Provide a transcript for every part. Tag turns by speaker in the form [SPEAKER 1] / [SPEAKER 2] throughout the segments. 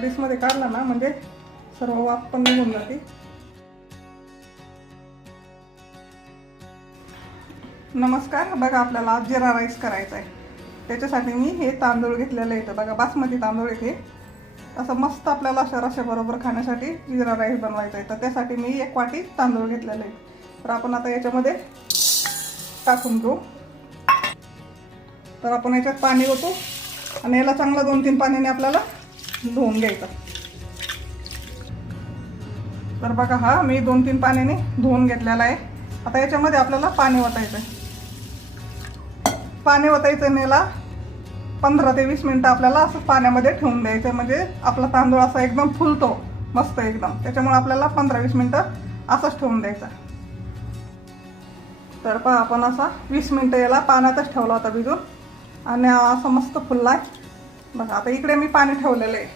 [SPEAKER 1] डिशमध्ये काढला ना म्हणजे सर्व वाफ पण निघून जाते. नमस्कार बघा आपल्याला जिरा राईस करायचा आहे. त्याच्यासाठी मी हे तांदूळ घेतलेलं इथं. बघा बासमती तांदूळ इथे असं मस्त आपल्याला अशा रश्याबरोबर खाण्यासाठी जिरा राईस बनवायचा आहे. तर त्यासाठी मी एक वाटी तांदूळ घेतलेलं आहे. तर आपण आता याच्यामध्ये टाकून घेऊ. तर आपण याच्यात पाणी होतो आणि याला चांगलं दोन तीन पाण्याने आपल्याला धुवून घ्यायचं. तर बघा हा मी दोन तीन पाण्याने धुवून घेतलेला आहे. आता याच्यामध्ये आपल्याला पाणी ओतायचं आहे पाणी ओतायचं नेला पंधरा ते वीस मिनटं आपल्याला असं पाण्यामध्ये ठेवून द्यायचं आहे म्हणजे आपला तांदूळ असा एकदम फुलतो मस्त एकदम. त्याच्यामुळे आपल्याला पंधरा वीस मिनटं असंच ठेवून द्यायचा. तर पहा आपण असा वीस मिनटं याला पाण्यातच ठेवला होता भिजून. आणि असं मस्त फुलला आहे बघा आता इकडे मी पाणी ठेवलेलं आहे.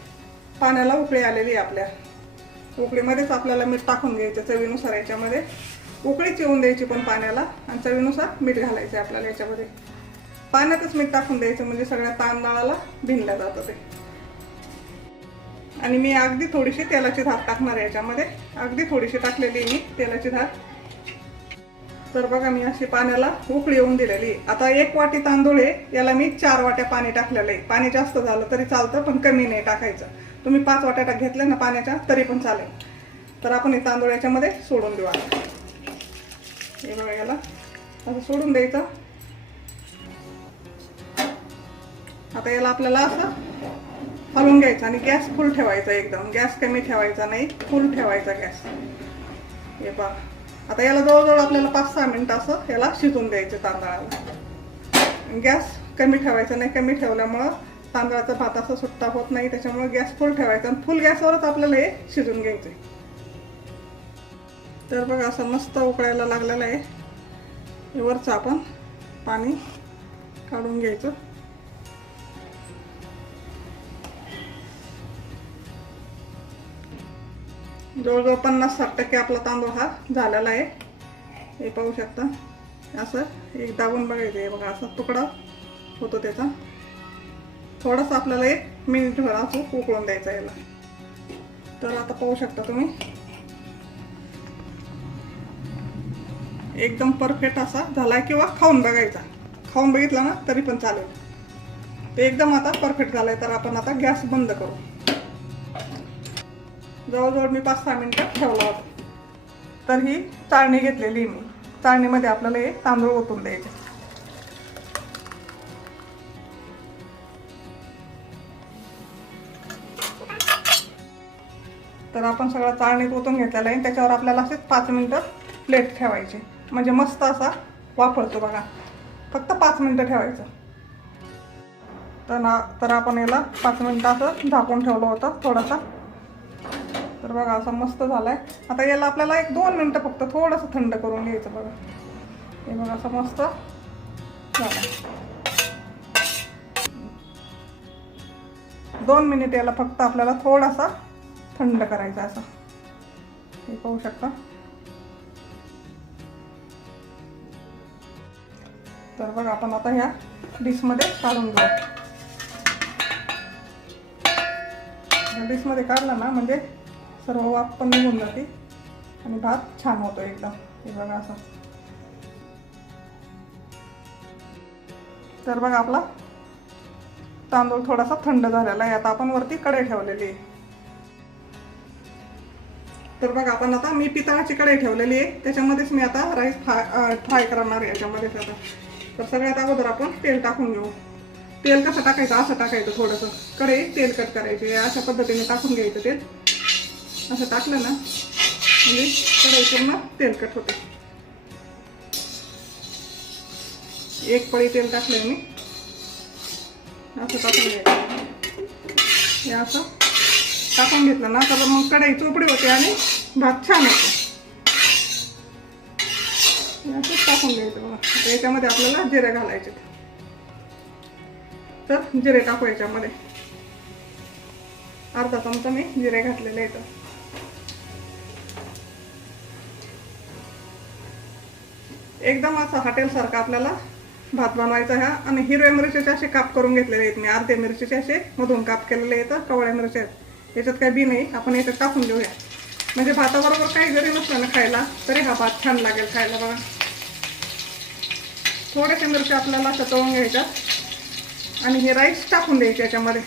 [SPEAKER 1] पाण्याला उकळी आलेली आहे आपल्या. उकळीमध्येच आपल्याला मीठ टाकून घ्यायचं चवीनुसार याच्यामध्ये. उकळीच येऊन द्यायची पण पाण्याला आणि चवीनुसार मीठ घालायचं आहे आपल्याला याच्यामध्ये. पाण्यातच मीठ टाकून द्यायचं म्हणजे सगळ्या तांदळाला भिनलं जातं ते. आणि मी अगदी थोडीशी तेलाची धार टाकणार आहे याच्यामध्ये. अगदी थोडीशी टाकलेली आहे मी तेलाची धार. तर बघा मी अशी पाण्याला उकळी येऊन दिलेली. आता एक वाटी तांदूळ आहे याला मी चार वाट्या पाणी टाकलेलं आहे. पाणी जास्त झालं तरी चालतं पण कमी नाही टाकायचं. तुम्ही पाच वाट्या टाक- घेतल्या ना पाण्याच्या तरी पण चालेल. तर आपण हे तांदूळ याच्यामध्ये सोडून देऊ आता. हे बघा याला. असं सोडून द्यायचं. आता याला आपल्याला असं हलवून घ्यायचं आणि गॅस फुल ठेवायचा एकदम. गॅस कमी ठेवायचा नाही फुल ठेवायचा गॅस. हे बघा आता याला जवळजवळ आपल्याला पाच सहा मिनटं असं याला शिजून द्यायचे तांदळाला. गॅस कमी ठेवायचा नाही कमी ठेवल्यामुळं तांदळाचा भात असं सुट्टा होत नाही त्याच्यामुळे गॅस फुल ठेवायचा आणि फुल गॅसवरच आपल्याला हे शिजून घ्यायचं तर बघा असं मस्त उकळायला लागलेलं आहे. वरचं आपण पाणी काढून घ्यायचं. जवळजवळ पन्नास साठ टक्के आपला तांदूळ हा झालेला आहे. हे पाहू शकता. असं एक दाबून बघायचं आहे. बघा असा तुकडा होतो त्याचा. थोडंसं आपल्याला एक मिनिटभर असं उकळून द्यायचं याला. तर आता पाहू शकता तुम्ही. एकदम परफेक्ट असा झाला किंवा खाऊन बघायचा. खाऊन बघितला ना तरी पण चालेल. ते एकदम आता परफेक्ट आहे तर आपण आता गॅस बंद करू. जवळजवळ मी पाच सहा मिनटं ठेवला होता. तर ही चाळणी घेतलेली मी. चाळणीमध्ये आपल्याला हे तांदूळ ओतून द्यायचे. तर आपण सगळं चाळणीत ओतून घेतलेला आहे. त्याच्यावर आपल्याला असेच पाच मिनटं प्लेट ठेवायचे. म्हणजे मस्त असा वापरतो बघा. फक्त पाच मिनटं ठेवायचं. तर ना तर आपण याला पाच मिनटं असं झाकून ठेवलं होतं थोडासा. बघा असं मस्त झालाय. आता याला आपल्याला एक दोन मिनटं फक्त थोडंसं थंड करून घ्यायचं बघा. हे बघा असं मस्त झालं दोन मिनिट याला फक्त आपल्याला थोडासा थंड करायचा असं. हे पाहू शकता. तर बघा आपण आता ह्या डिशमध्ये काढून घेऊ. डिशमध्ये काढला ना म्हणजे सर्व वाफ पण निघून जाते. आणि भात छान होतो एकदम हे बघा असं. तर बघा आपला तांदूळ थोडासा थंड झालेला आहे. आता आपण वरती कढई ठेवलेली आहे. तर बघा आपण आता मी पितळाची कढई ठेवलेली आहे. त्याच्यामध्येच मी आता राईस फ्राय फ्राय करणार आहे याच्यामध्येच आता. तर सगळ्यात अगोदर आपण तेल टाकून घेऊ. तेल कसं टाकायचं? असं टाकायचं थोडंसं. कढई तेल कट करायची अशा पद्धतीने टाकून घ्यायचं तेल. असं टाकलं ना म्हणजे कढई पूर्ण तेलकट होते. एक पळी तेल टाकलंय मी. असं टाकून घ्यायचं. हे असं टाकून घेतलं ना तर मग कढई चोपडी होते आणि भात छान होतो. हे असंच टाकून घ्यायचं बघा. आता याच्यामध्ये आपल्याला जिरे घालायचे तर जिरे टाकू याच्यामध्ये. अर्धा चमचा मी जिरे घातलेले आहेत. एकदम असं हॉटेलसारखं आपल्याला भात बनवायचा ह्या आणि हिरव्या मिरचीचे असे काप करून घेतलेले आहेत. मी अर्धे मिरचीचे असे मधून काप केलेले आहेत. कवळ्या मिरच्या आहेत. याच्यात काही बी नाही. आपण याच्यात टाकून घेऊया. म्हणजे भाताबरोबर काही जरी नसलं ना खायला तरी हा भात छान लागेल खायला बघा. थोडेसे मिरच्या आपल्याला सतवून तळून घ्यायच्यात. आणि हे राईस टाकून द्यायचे याच्यामध्ये.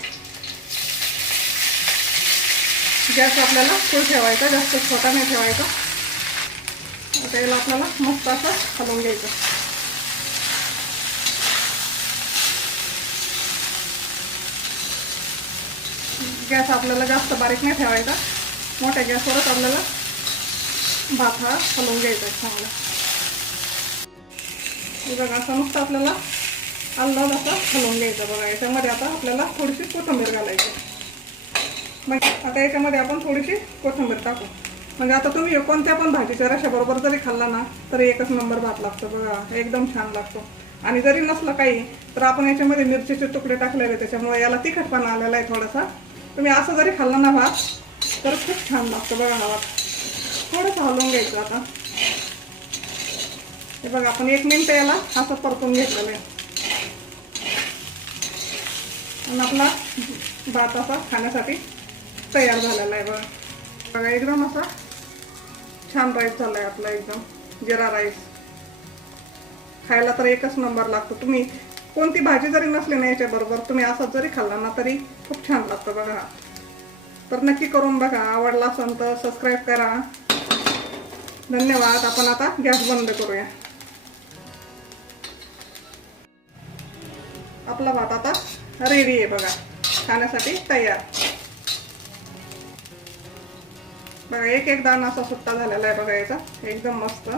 [SPEAKER 1] गॅस आपल्याला फुल ठेवायचा. जास्त छोटा नाही ठेवायचा. आता याला आपल्याला मस्त असं हलवून घ्यायचं. गॅस आपल्याला जास्त बारीक नाही ठेवायचा. मोठ्या गॅसवरच आपल्याला भात हा हलवून घ्यायचा चांगला. बघा असं नुसतं आपल्याला अंदाज असा हलवून घ्यायचा बघा. याच्यामध्ये आता आपल्याला थोडीशी कोथिंबीर घालायची. मग आता याच्यामध्ये आपण थोडीशी कोथिंबीर टाकू. म्हणजे आता तुम्ही कोणत्या पण भाजीच्या रशाबरोबर जरी खाल्ला ना तरी एकच नंबर भात लागतो बघा. एकदम छान लागतो. आणि जरी नसलं काही तर आपण याच्यामध्ये मिरचीचे तुकडे टाकलेले त्याच्यामुळे याला तिखटपणा आलेला आहे थोडासा. तुम्ही असं जरी खाल्ला ना भात तर खूप छान लागतो बघा हा भात. थोडंसं हलवून घ्यायचं आता. हे बघा आपण एक मिनटं याला असं परतून घेतलेलं आहे. आणि आपला भात असा खाण्यासाठी तयार झालेला आहे बघा. बघा एकदम असा छान राईस झाला आहे आपला एकदम जिरा राईस खायला तर एकच नंबर लागतो. तुम्ही कोणती भाजी जरी नसली ना याच्याबरोबर तुम्ही असंच जरी खाल्ला ना तरी खूप छान लागतं बघा. तर नक्की करून बघा. आवडला असेल तर सबस्क्राईब करा. धन्यवाद. आपण आता गॅस बंद करूया. आपला भात आता रेडी आहे बघा. खाण्यासाठी तयार. बघा एक एक दाणा असा सुट्टा झालेला आहे बघा याचा. एकदम मस्त.